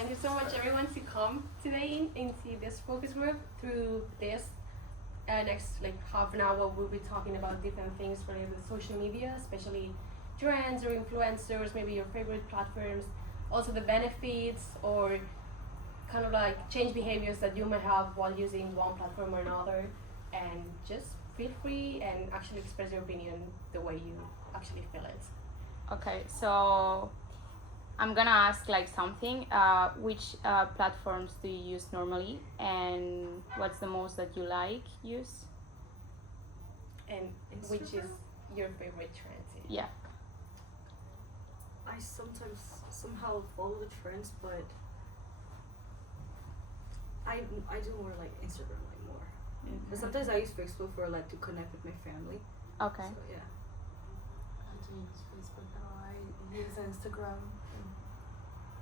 thank you so much everyone to come today into this focus group. Through this next like half an hour, we'll be talking about different things related to social media, especially trends or influencers, maybe your favorite platforms, also the benefits or kind of like change behaviors that you might have while using one platform or another, and just feel free and actually express your opinion the way you actually feel it. Okay, so I'm gonna ask like something. Which platforms do you use normally, and what's the most that you use? And Instagram? which is your favorite trend? Yeah. I sometimes somehow follow the trends, but I do more like Instagram like more. But sometimes I use Facebook for like to connect with my family. Okay. So yeah. I don't use Facebook at all. I use Instagram.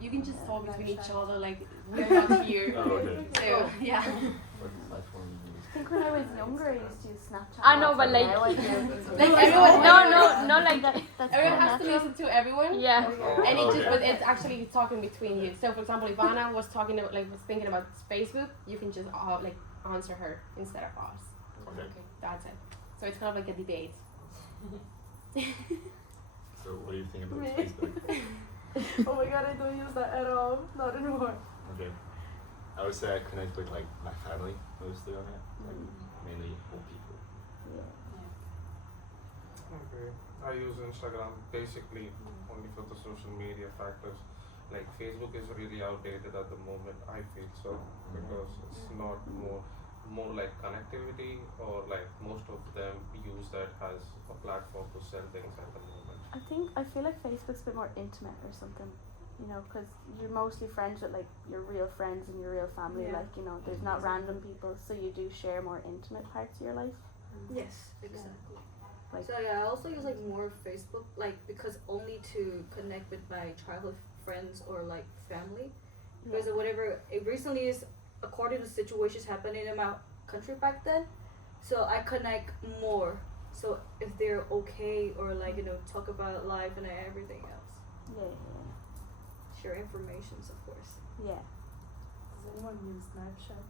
You can just talk between each Snapchat. other, like we're not here. Oh, okay. So yeah. What platform do you use? I think when I was younger, I used to use Snapchat. I know, but like, Now I do. Like everyone, no, not like that. everyone has to listen to everyone. Yeah. And it just, Okay. but it's actually talking between you. So for example, Ivana was talking about, like was thinking about Facebook, you can just like answer her instead of us. Okay. That's it. So it's kind of like a debate. So what do you think about Me? Facebook? Oh my god, I don't use that at all. Not anymore. Okay. I would say I connect with like my family mostly on it. Like mainly old people. Okay, I use Instagram basically only for the social media factors. Like Facebook is really outdated at the moment, I feel so, because it's not more like connectivity, or like most of them use that as a platform to sell things at the moment. I feel like Facebook's a bit more intimate or something, you know, because you're mostly friends with like your real friends and your real family. Yeah. Like, you know, there's not random people, so you do share more intimate parts of your life. Yes, exactly. Like- So yeah, I also use like more Facebook, like because only to connect with my childhood friends or like family. Because of whatever it recently is, according to situations happening in my country back then, so I connect more. So if they're okay or like talk about life and everything else, Yeah, share informations of course. yeah. Does anyone use Snapchat?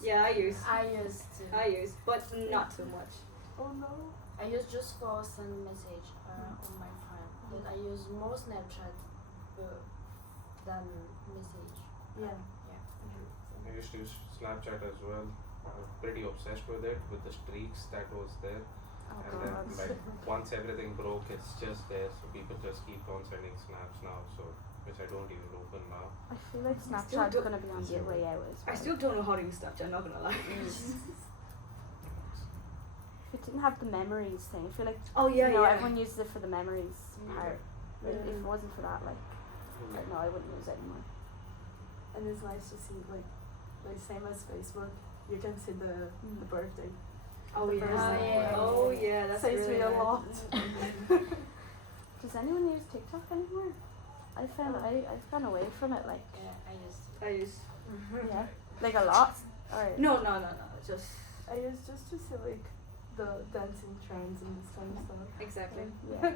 Yeah, I use, but not too much. Oh no. I use just for send message on my friend, but I use more Snapchat than message. Yeah. I used to use Snapchat as well. I'm pretty obsessed with it, with the streaks that was there. Oh And then god. like once everything broke, it's just there, so people just keep on sending snaps now, so which I don't even open now. I feel like still Snapchat's do- gonna be on the way out as well. I still don't know how to use Snapchat. Not gonna lie. If it didn't have the memories thing, I feel like Oh yeah, you know, yeah. everyone uses it for the memories part. If it wasn't for that, like, no, I wouldn't use it anymore. And it's nice to see like same as Facebook, you can see the birthday. Oh the yeah. person. Oh yeah, that's Saves really me a nice. lot. Does anyone use TikTok anymore? I've gone away from it, like, Yeah, I use. I use. yeah, like a lot. Or No. Just I use just to see like the dancing trends and this kind of stuff. exactly. yeah,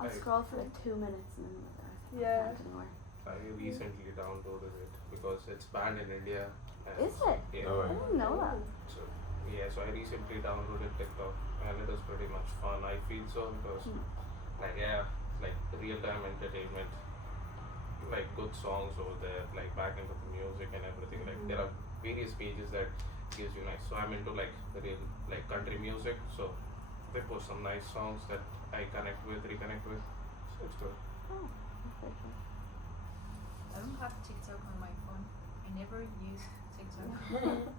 I'll I- scroll for like 2 minutes and then I Yeah. can't anymore. I recently downloaded it because it's banned in India. and Is it? Yeah. Oh, I didn't know that. So yeah, so I recently downloaded TikTok and it is pretty much fun. I feel so because like real time entertainment, like good songs over there, like back into the music and everything. Like there are various pages that gives you nice. So I'm into like real like country music. So they post some nice songs that I reconnect with. So it's good. Oh, that's very cool. I don't have TikTok on my phone. I never use TikTok.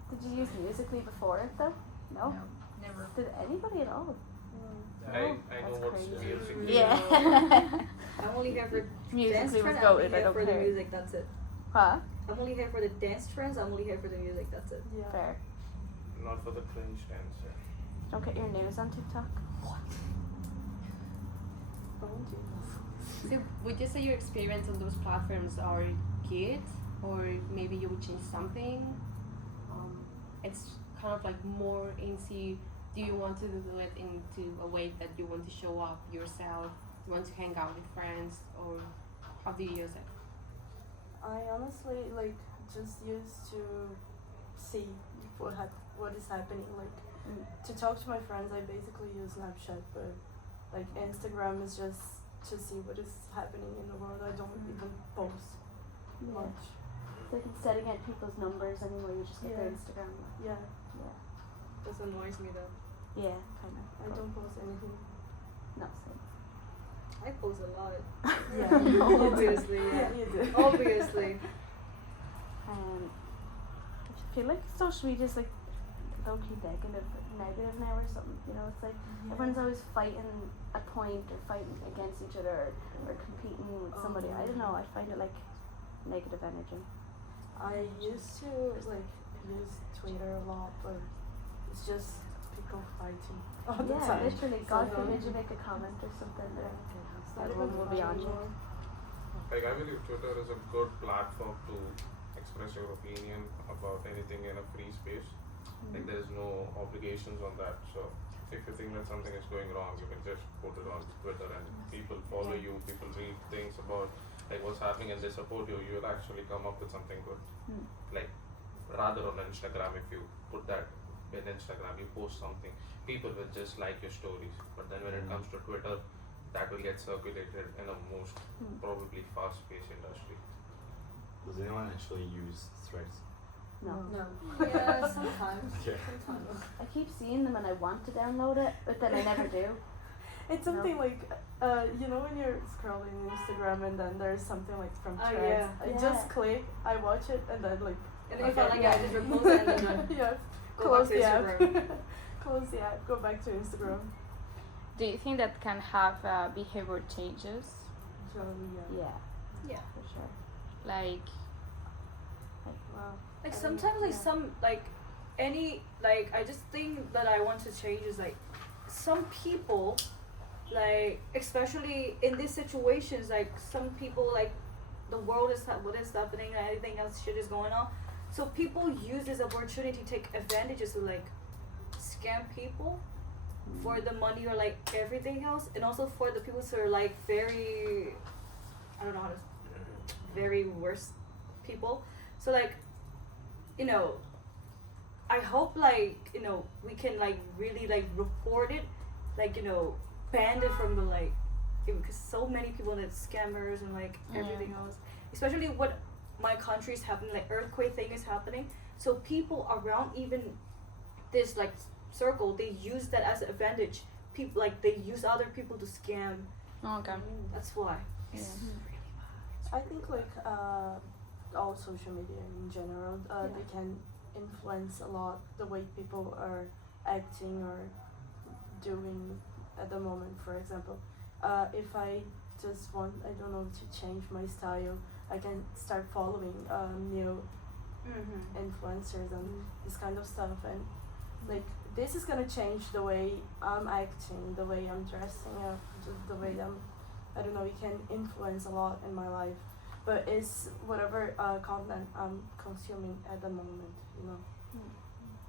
Did you use Musical.ly before it though? No? No, never. Did anybody at all? I know that's what's crazy. music. Yeah. I'm only here for dance Musical.ly was trends. I'm only goated, I here don't for the care. music. That's it. Huh? I'm only here for the dance trends. I'm only here for the music. That's it. Yeah. Fair. Not for the cringe dance. Don't get your news on TikTok. Don't use. So would you say your experience on those platforms are good, or maybe you would change something? It's kind of like more into, do you want to do it into a way that you want to show up yourself? Do you want to hang out with friends, or how do you use it? I honestly like just used to see what is happening. Like to talk to my friends, I basically use Snapchat, but like Instagram is just to see what is happening in the world. I don't even post Yeah. much. It's like instead of getting people's numbers anymore, you just get their Yeah. Instagram. Yeah, Yeah. This annoys me though. Yeah, kind of. I don't post anything. No, same. I post a lot. Yeah, Obviously, yeah. you do. Obviously. I feel like social media is like low-key negative now or something. You know, it's like everyone's always fighting a point or fighting against each other or competing with somebody. I don't know. I find it like negative energy. I used to like use Twitter a lot, but it's just people fighting all the Yeah, time. literally. So God I forbid don't- you make a comment or something. It's not Everyone even will be fun on you. anymore. Like I believe Twitter is a good platform to express your opinion about anything in a free space. Like there is no obligations on that. So if you think that something is going wrong, you can just put it on Twitter and people follow you, people read things about like what's happening and they support you, you will actually come up with something good. Like rather on Instagram, if you put that in Instagram, you post something, people will just like your stories. But then when it comes to Twitter, that will get circulated in a most probably fast-paced industry. Does anyone actually use Threads? No. No. Yeah, sometimes. Yeah. Sometimes. I keep seeing them and I want to download it, but then I never do. It's something like, you know, when you're scrolling Instagram and then there's something like from Oh, Threads. yeah. I Yeah. just click, I watch it, and then like, And then you okay, felt like yeah. I just repose it and then yeah, go close back to the app. Instagram. Close the app, go back to Instagram. Do you think that can have behavior changes? So yeah. Yeah, Yeah. for sure. Like, Wow. Like sometimes like some like any like I just think that I want to change is like some people like especially in these situations like some people like the world is what is happening and everything else shit is going on, so people use this opportunity to take advantages to like scam people for the money or like everything else, and also for the people who are like very I don't know how to very worse people. So like, you know, I hope like, you know, we can like really like report it, like, you know, ban it from the like, because so many people that scammers and like everything else, especially what my country is happening, like earthquake thing is happening. So people around even this like circle, they use that as an advantage. People like they use other people to scam. okay. That's why. Yeah. I think like all social media in general, they can influence a lot the way people are acting or doing at the moment. For example, if I just want, I don't know, to change my style, I can start following new influencers and this kind of stuff, and like this is gonna change the way I'm acting, the way I'm dressing up, just the way I don't know, it can influence a lot in my life, but it's whatever content I'm consuming at the moment, you know.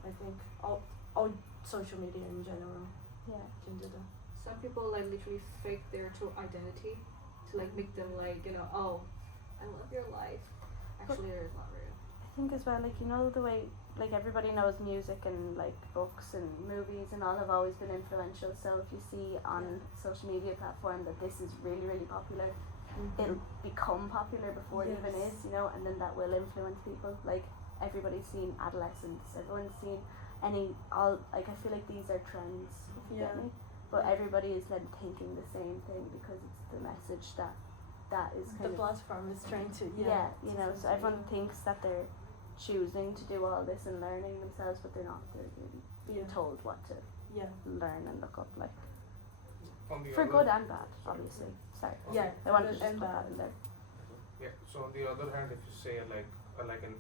I think all social media in general can do that. Some people like literally fake their true identity to like make them like, you know, oh, I love your life. Actually, it's not real. I think as well, like, you know, the way like everybody knows music and like books and movies and all have always been influential, so if you see on social media platform that this is really, really popular, it'll become popular before it even is, you know, and then that will influence people. Like everybody's seen adolescence, everyone's seen like I feel like these are trends, if you get me, but everybody is then thinking the same thing because it's the message that is The kind of platform is trying to you know, so everyone thinks that they're choosing to do all this and learning themselves, but they're not. They're being told what to learn and look up, like On the for other, good and bad, obviously. Sorry, I wanted to just put that in there. Yeah. So on the other hand, if you say like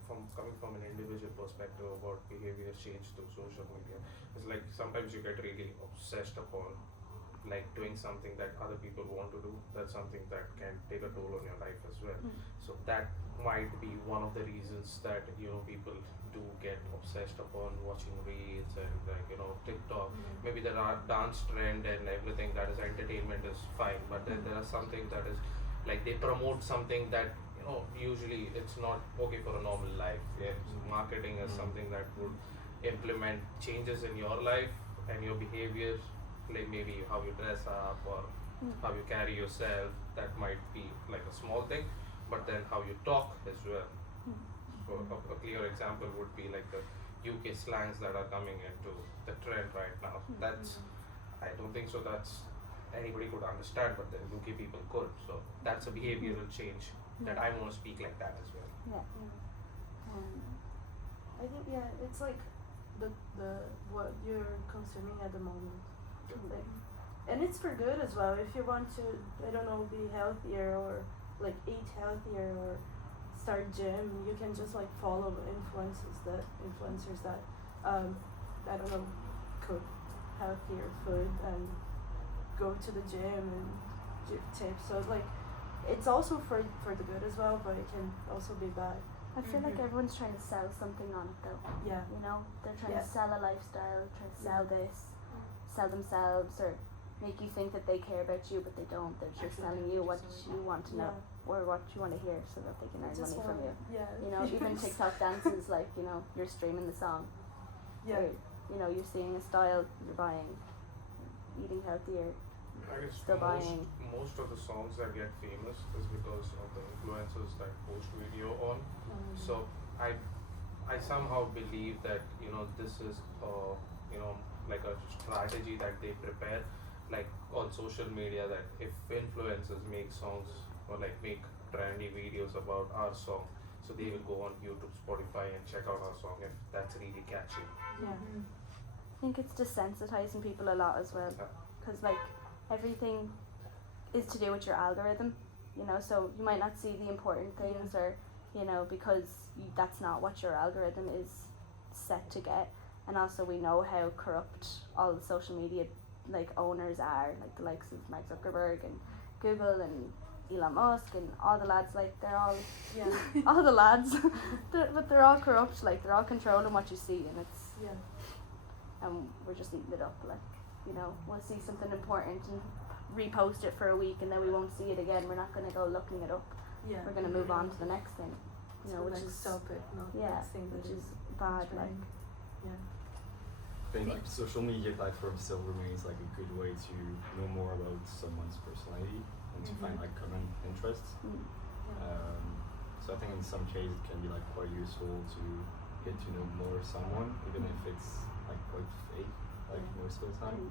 from coming from an individual perspective about behavior change through social media, it's like sometimes you get really obsessed upon like doing something that other people want to do. That's something that can take a toll on your life as well. So that might be one of the reasons that, you know, people do get obsessed upon watching reels and like, you know, TikTok. Maybe there are dance trend and everything that is entertainment is fine, but then there are something that is like they promote something that usually it's not okay for a normal life. Yeah, so marketing is something that would implement changes in your life and your behavior, like maybe how you dress up or how you carry yourself. That might be like a small thing, but then how you talk as well. So a clear example would be like the UK slangs that are coming into the trend right now. That's I don't think so. That's anybody could understand, but then UK people could. So that's a behavioral change that I want to speak like that as well. I think it's like the what you're consuming at the moment, like, and it's for good as well. If you want to, I don't know, be healthier or like eat healthier or start gym, you can just like follow influencers that I don't know, cook healthier food and go to the gym and give tips. So like it's also for the good as well, but it can also be bad. I feel like everyone's trying to sell something on it though. Yeah. You know, they're trying to sell a lifestyle, trying to sell this, sell themselves, or make you think that they care about you, but they don't. They're just telling you what you want to know or what you want to hear, so that they can earn money from you. Yeah. You know, even TikTok dances, like, you know, you're streaming the song. Yeah. Or, you know, you're seeing a style, you're buying, eating healthier. I guess Still buying. most of the songs that get famous is because of the influencers that post video on. So I somehow believe that this is like a strategy that they prepare, like on social media, that if influencers make songs or like make trendy videos about our song, so they will go on YouTube, Spotify and check out our song if that's really catchy. Yeah. I think it's desensitizing people a lot as well, because like everything is to do with your algorithm, you know, so you might not see the important things, or you know, because that's not what your algorithm is set to get. And also we know how corrupt all the social media like owners are, like the likes of Mark Zuckerberg and Google and Elon Musk and all the lads, like they're all all the lads but they're all corrupt, like they're all controlling what you see, and it's and we're just eating it up, like, you know, we'll see something important and repost it for a week and then we won't see it again. We're not going to go looking it up. We're going to move on to the next thing, you know, which is topic, not next thing, which is bad, like. I think like social media platforms still remains like a good way to know more about someone's personality and to find like common interests. So I think in some cases it can be like quite useful to get to know more someone, even if it's like quite fake, like most of the time.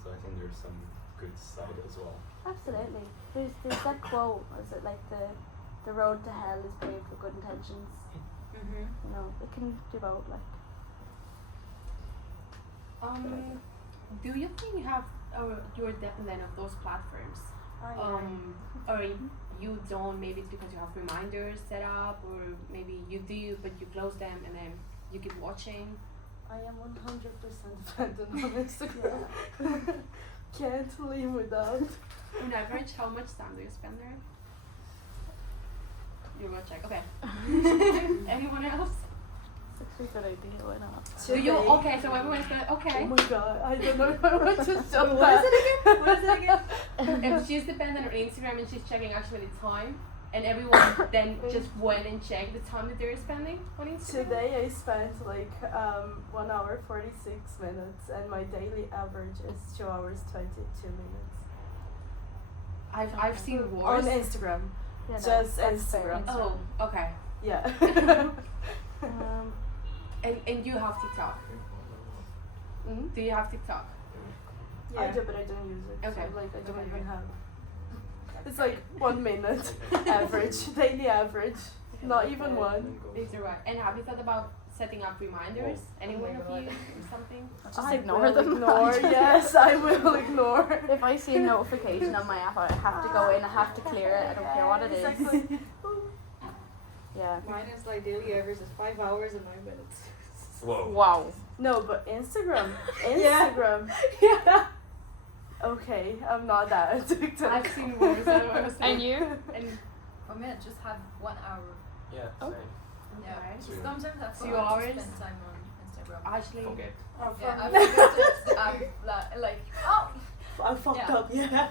So I think there's some good side as well. Absolutely. There's that quote, is it like the road to hell is paved with good intentions. You know, it can do both, like. Do you think you have you're dependent of those platforms? Or you don't, maybe it's because you have reminders set up, or maybe you do but you close them and then you keep watching? I am 100% dependent on Instagram. Can't live without. On average, how much time do you spend there? You're gonna check. Okay. Anyone else? It's a good idea, why not? Do you? Okay, so everyone's gonna. Okay. Oh my god, I don't know if I want to stop that. What is it again? If she's dependent on Instagram and she's checking actually the time, and everyone then just went and checked the time that they're spending on Instagram. Today I spent like 1 hour 46 minutes, and my daily average is 2 hours 22 minutes. I've seen On worse. Instagram. Yeah, no, Just that's fair. Instagram. Oh, okay. Yeah. And you have TikTok. Do you have TikTok? I do, but I don't use it. Okay. So like I don't Okay. even have. It's like 1 minute average, daily average. Not even one. These are right. And have you thought about setting up reminders? Anyone of you or something? Just I ignore will them. Ignore, yes, I will ignore. If I see a notification on my app, I have to go in, I have to clear it, I don't care what it is. Exactly. Yeah. Mine is like daily average is 5 hours and 9 minutes. Whoa. Wow. No, but Instagram. Instagram. Yeah. Okay, I'm not that addicted. I've seen worse. And you? And For me, I just have 1 hour. Yeah, Oh. same. Yeah. okay. Two. Sometimes I 2 forget to hours? spend time on Instagram. Actually, Forget. Yeah, I forget to like oh. I fucked Yeah. up, yeah.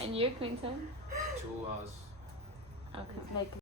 And you, Quinton? 2 hours. Okay. It's making